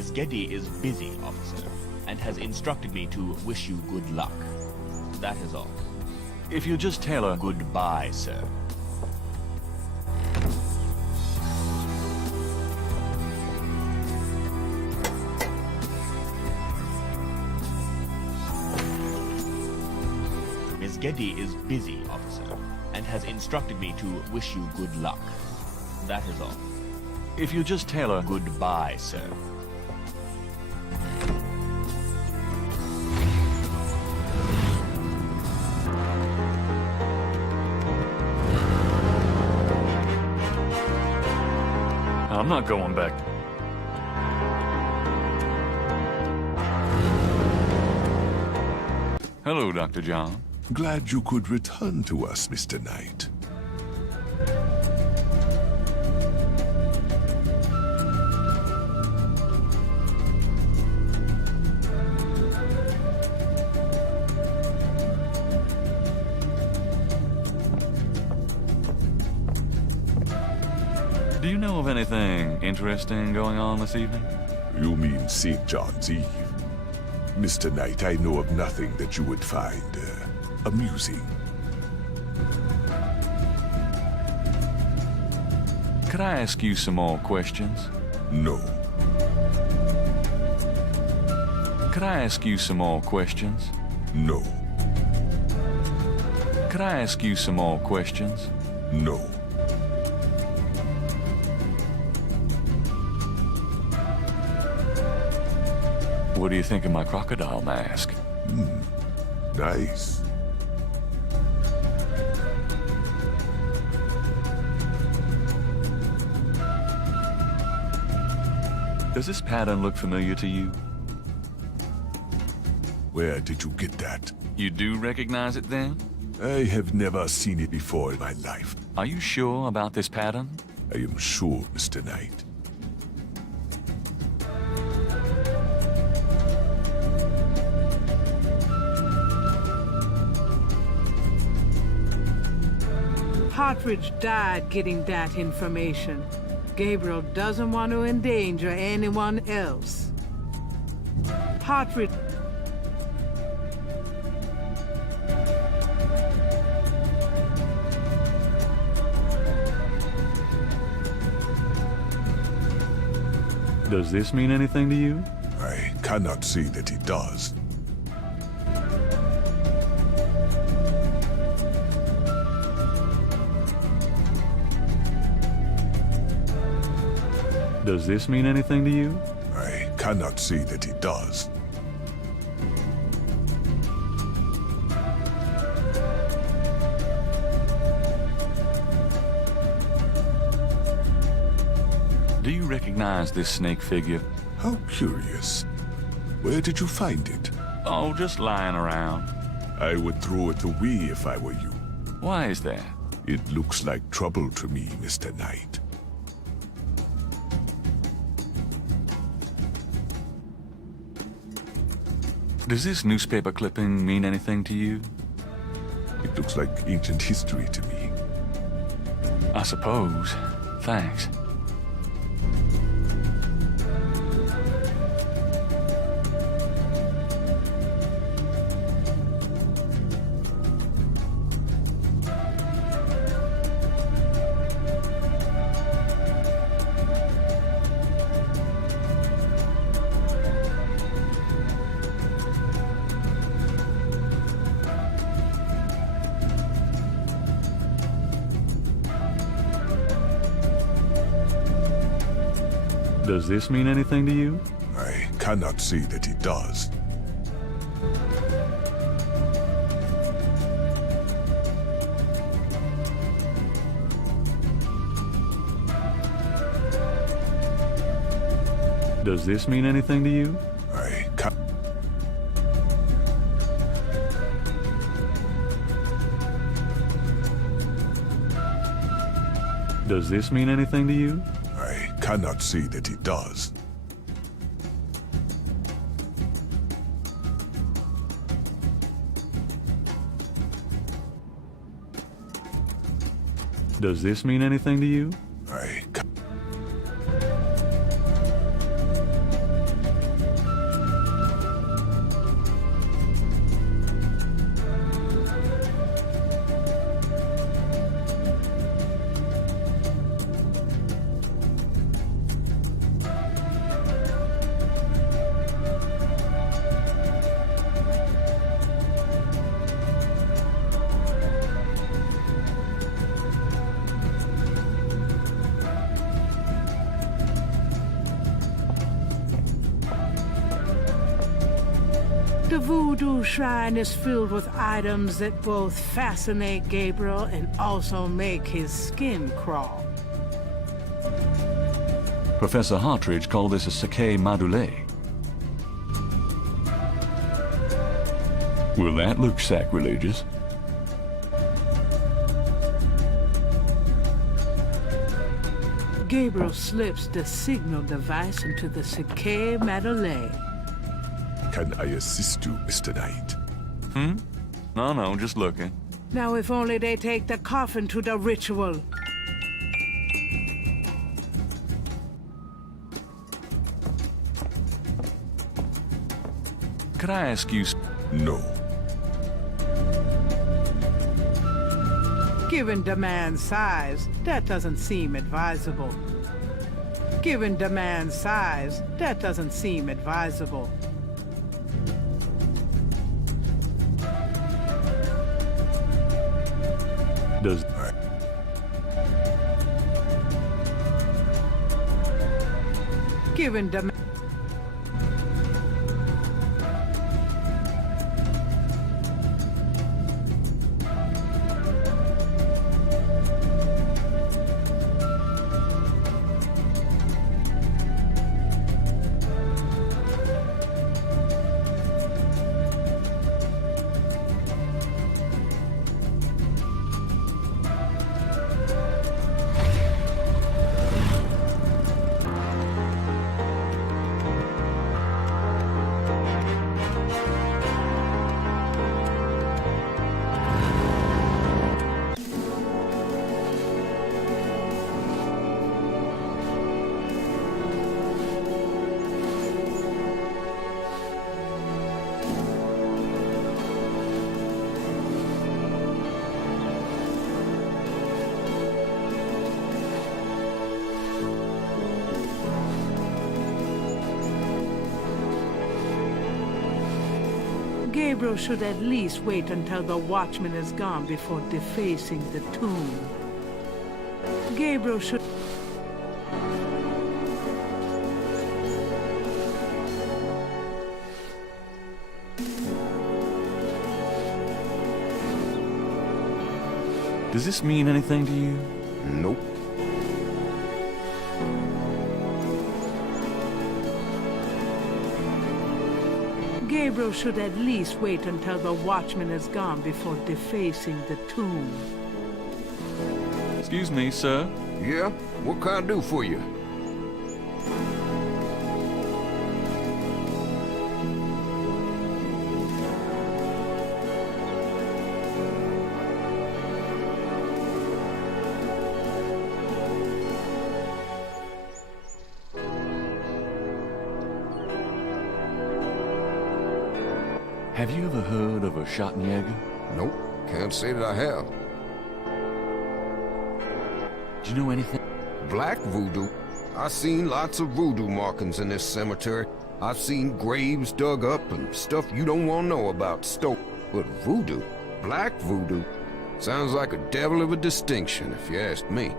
Miss Getty is busy, officer, and has instructed me to wish you good luck. That is all. If you'll just tell her... Goodbye, sir. Miss Getty is busy, officer, and has instructed me to wish you good luck. That is all. If you'll just tell her... Goodbye, sir. I'm not going back. Hello, Dr. John. Glad you could return to us, Mr. Knight. Do you know of anything interesting going on this evening? You mean St. John's Eve? Mr. Knight, I know of nothing that you would find amusing. Could I ask you some more questions? No. Could I ask you some more questions? No. Could I ask you some more questions? No. What do you think of my crocodile mask? Nice. Does this pattern look familiar to you? Where did you get that? You do recognize it then? I have never seen it before in my life. Are you sure about this pattern? I am sure, Mr. Knight. Partridge died getting that information. Gabriel doesn't want to endanger anyone else. Partridge... Does this mean anything to you? I cannot say that it does. Does this mean anything to you? I cannot say that it does. Do you recognize this snake figure? How curious. Where did you find it? Oh, just lying around. I would throw it away if I were you. Why is that? It looks like trouble to me, Mr. Knight. Does this newspaper clipping mean anything to you? It looks like ancient history to me. I suppose. Thanks. Does this mean anything to you? I cannot say that it does. Does this mean anything to you? I can. Does this mean anything to you? I cannot say that it does. Does this mean anything to you? I ca- The voodoo shrine is filled with items that both fascinate Gabriel and also make his skin crawl. Professor Hartridge called this a Sakei Madule. Will that look sacrilegious? Gabriel slips the signal device into the Sakei Madole. Can I assist you, Mr. Knight? No, just looking. Now if only they take the coffin to the ritual. Could I ask you... No. Given the man's size, that doesn't seem advisable. Given the man's size, that doesn't seem advisable. Does... Given the Gabriel should at least wait until the watchman is gone before defacing the tomb. Gabriel should... Does this mean anything to you? Nope. Gabriel should at least wait until the watchman is gone before defacing the tomb. Excuse me, sir. Yeah? What can I do for you? Have you ever heard of a Schattenjäger? Nope, can't say that I have. Do you know anything? Black voodoo? I've seen lots of voodoo markings in this cemetery. I've seen graves dug up and stuff you don't want to know about stole. But voodoo? Black voodoo? Sounds like a devil of a distinction, if you ask me.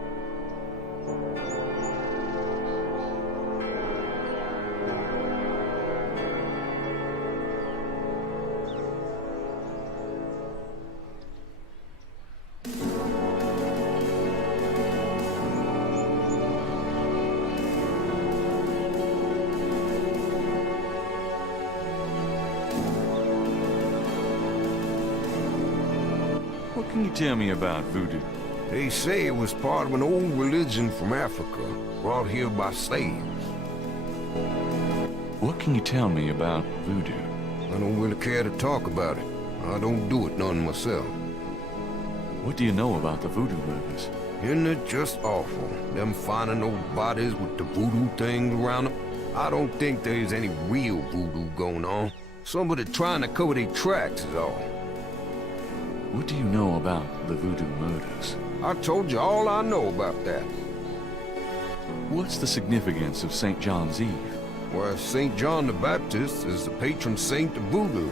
What can you tell me about voodoo? They say it was part of an old religion from Africa, brought here by slaves. What can you tell me about voodoo? I don't really care to talk about it. I don't do it none myself. What do you know about the voodoo murders? Isn't it just awful, them finding those bodies with the voodoo things around them? I don't think there's any real voodoo going on. Somebody trying to cover their tracks is all. What do you know about the voodoo murders? I told you all I know about that. What's the significance of St. John's Eve? Well, St. John the Baptist is the patron saint of voodoo.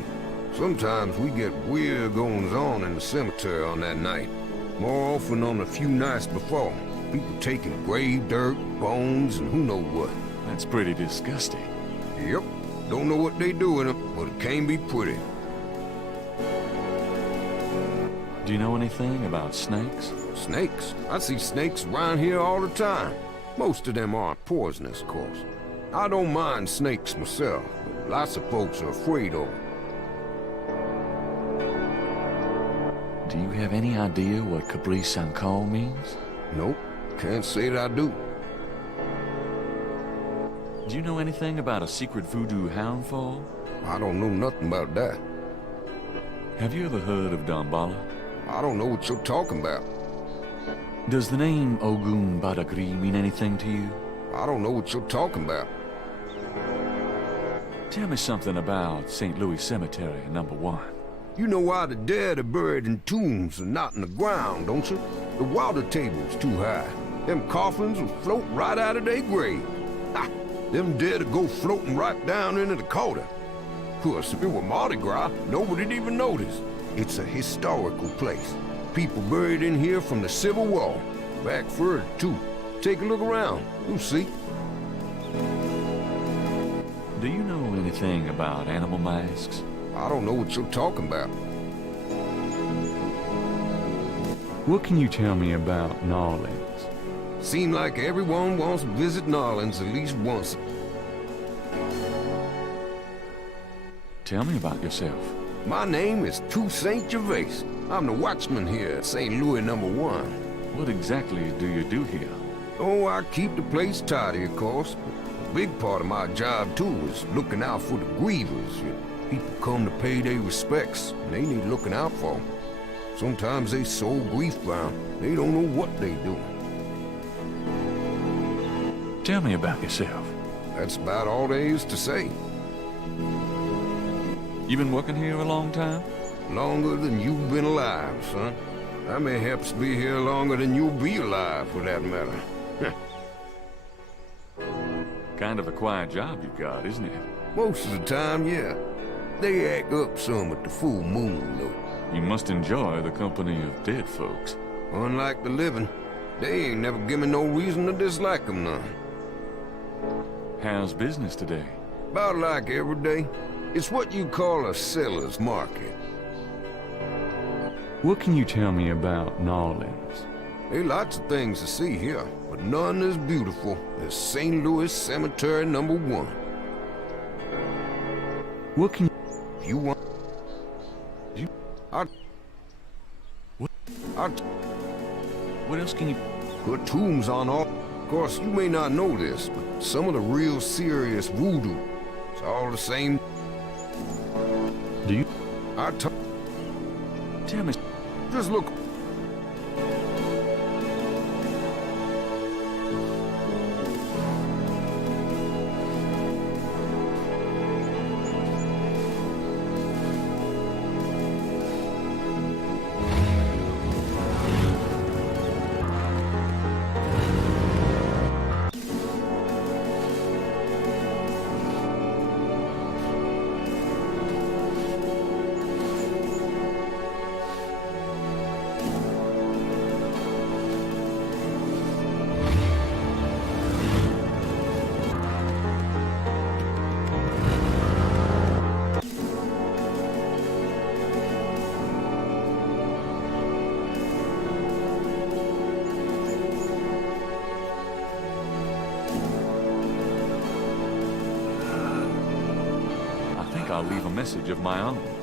Sometimes we get weird goings-on in the cemetery on that night. More often on a few nights before. People taking grave dirt, bones, and who knows what. That's pretty disgusting. Yep. Don't know what they do in them, but it can be pretty. Do you know anything about snakes? Snakes? I see snakes around here all the time. Most of them aren't poisonous, of course. I don't mind snakes myself, but lots of folks are afraid of them. Do you have any idea what Capri Sankal means? Nope, can't say that I do. Do you know anything about a secret voodoo hound fall? I don't know nothing about that. Have you ever heard of Damballa? I don't know what you're talking about. Does the name Ogun Badagri mean anything to you? I don't know what you're talking about. Tell me something about St. Louis Cemetery, number 1. You know why the dead are buried in tombs and not in the ground, don't you? The water table's too high. Them coffins will float right out of their grave. Ha! Them dead will go floating right down into the Coda. Of course, if it were Mardi Gras, nobody'd even notice. It's a historical place. People buried in here from the Civil War. Back further, too. Take a look around. You'll see. Do you know anything about animal masks? I don't know what you're talking about. What can you tell me about New Orleans? Seems like everyone wants to visit New Orleans at least once. Tell me about yourself. My name is Toussaint Gervais. I'm the watchman here at St. Louis number 1. What exactly do you do here? Oh, I keep the place tidy, of course. A big part of my job, too, is looking out for the grievers. People come to pay their respects, and they need looking out for. Sometimes they so grief-bound, they don't know what they do. Tell me about yourself. That's about all there is to say. You been working here a long time? Longer than you've been alive, son. I may have to be here longer than you'll be alive, for that matter. Kind of a quiet job you've got, isn't it? Most of the time, yeah. They act up some at the full moon, though. You must enjoy the company of dead folks. Unlike the living, they ain't never given no reason to dislike them none. How's business today? About like every day. It's what you call a seller's market. What can you tell me about New Orleans? There are lots of things to see here, but none as beautiful as St. Louis Cemetery number 1. What can If you want... What else can you... Put tombs on all... Of course, you may not know this, but some of the real serious voodoo, it's all the same. Do you... Tell me... Just look... I'll leave a message of my own.